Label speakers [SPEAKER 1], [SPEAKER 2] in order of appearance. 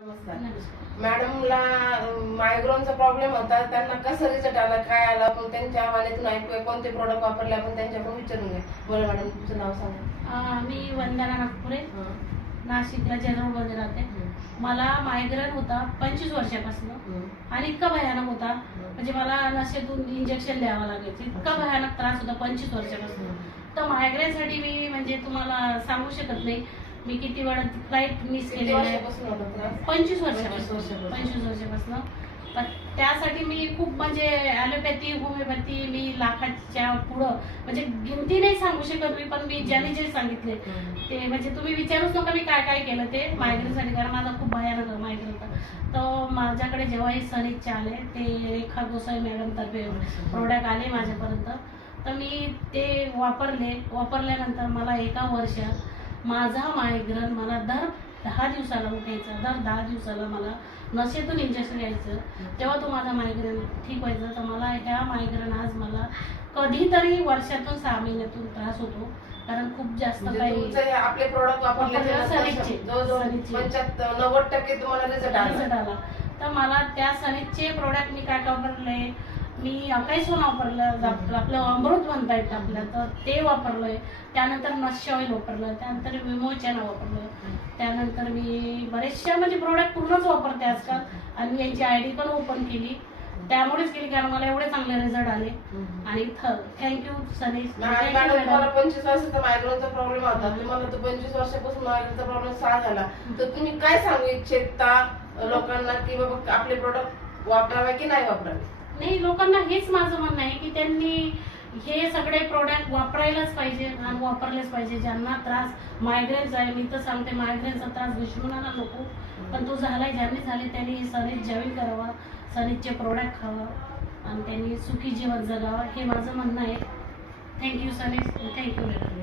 [SPEAKER 1] नमस्कार.
[SPEAKER 2] नमस्कार.
[SPEAKER 1] मॅडमला मायग्रोनचा प्रॉब्लेम होता. त्यांना कसं रिझल्ट आला काय आला आपण त्यांच्या वाणीतून ऐकूया. कोणते प्रोडक्ट वापरले आपण त्यांच्याकडून विचारून घ्या. बोला मॅडम तुमचं नाव सांगा.
[SPEAKER 2] मी वंदना नागपुरे. नाशिकला जनरलमध्ये राहते मला मायग्रेन होता पंचवीस वर्षापासून. आणि इतका भयानक होता. म्हणजे मला नशेतून इंजेक्शन द्यावं लागायचं. इतका भयानक त्रास होता पंचवीस वर्षापासून. तर मायग्रेनसाठी मी म्हणजे तुम्हाला सांगू शकत नाही. मी किती वेळा फ्लाईट मिस केलेली आहे.
[SPEAKER 1] त्रास
[SPEAKER 2] पंचवीस वर्षापासून. पंचवीस वर्षापासून. पण त्यासाठी मी खूप म्हणजे ॲलोपॅथी होमिओपॅथी मी लाखाच्या पुढं म्हणजे गिनती नाही सांगू शकत मी पण मी ज्याने जे सांगितले. ते म्हणजे तुम्ही विचारूच नका मी काय काय केलं ते. मायग्रेनसाठी कारण माझा खूप भयानक मायग्रेन होता. तर माझ्याकडे जेव्हा हे सनिकचे आले ते रेखा गोसाई मॅडम तर्फे प्रोडक्ट आले माझ्यापर्यंत. तर मी ते वापरले. वापरल्यानंतर मला एका वर्षात माझा मायग्रेन मला दर दहा दिवसाला उठायचा दर दहा दिवसाला मला नशेतून इंजेक्शन घ्यायचं. तेव्हा तो माझा मायग्रेन ठीक व्हायचा. तर मला ह्या मायग्रेन आज मला कधीतरी वर्षातून सहा महिन्यातून त्रास होतो. कारण खूप जास्त
[SPEAKER 1] म्हणजे
[SPEAKER 2] काही
[SPEAKER 1] आपले प्रोडक्ट वापरले नव्वद टक्के तुम्हाला रिझल्ट आला.
[SPEAKER 2] तर मला त्या सनिकचे प्रोडक्ट मी काय काय वापरले मी अकाईसोन वापरलं आप- आपलं अमृत म्हणता येतं आपलं तर ते वापरलंय. त्यानंतर नस्य ऑइल वापरलं त्यानंतर विमोचना वापरलं. त्यानंतर मी बरेचशा म्हणजे प्रोडक्ट पूर्णच वापरते आजकाल. आणि यांची आय डी पण ओपन केली. त्यामुळेच केली कारण मला एवढे चांगले रिझल्ट आले. आणि थँक्यू सनीश.
[SPEAKER 1] तुम्हाला
[SPEAKER 2] मॅडम
[SPEAKER 1] पंचवीस वर्षाचा मायग्रोनचा प्रॉब्लेम होता. तुम्हाला तो पंचवीस वर्षापासून मायग्रोनचा प्रॉब्लेम सॉल्व्ह झाला. तर तुम्ही काय सांगू इच्छिता लोकांना की बाबा आपले प्रोडक्ट वापरावे की नाही वापरावे?
[SPEAKER 2] नाही लोकांना हेच माझं म्हणणं आहे की त्यांनी हे सगळे प्रोडक्ट वापरायलाच पाहिजे आणि वापरलेच पाहिजे. ज्यांना त्रास मायग्रेन्स आहे मी तर सांगते मायग्रेनचा त्रास विष्णूनाला नको पण तो झालाय ज्यांनी झाले त्यांनी सनीज जॉईन करावा सनीजचे प्रोडक्ट खावा आणि त्यांनी सुखी जीवन जगावं हे माझं म्हणणं आहे. Thank you Sunny's thank you madam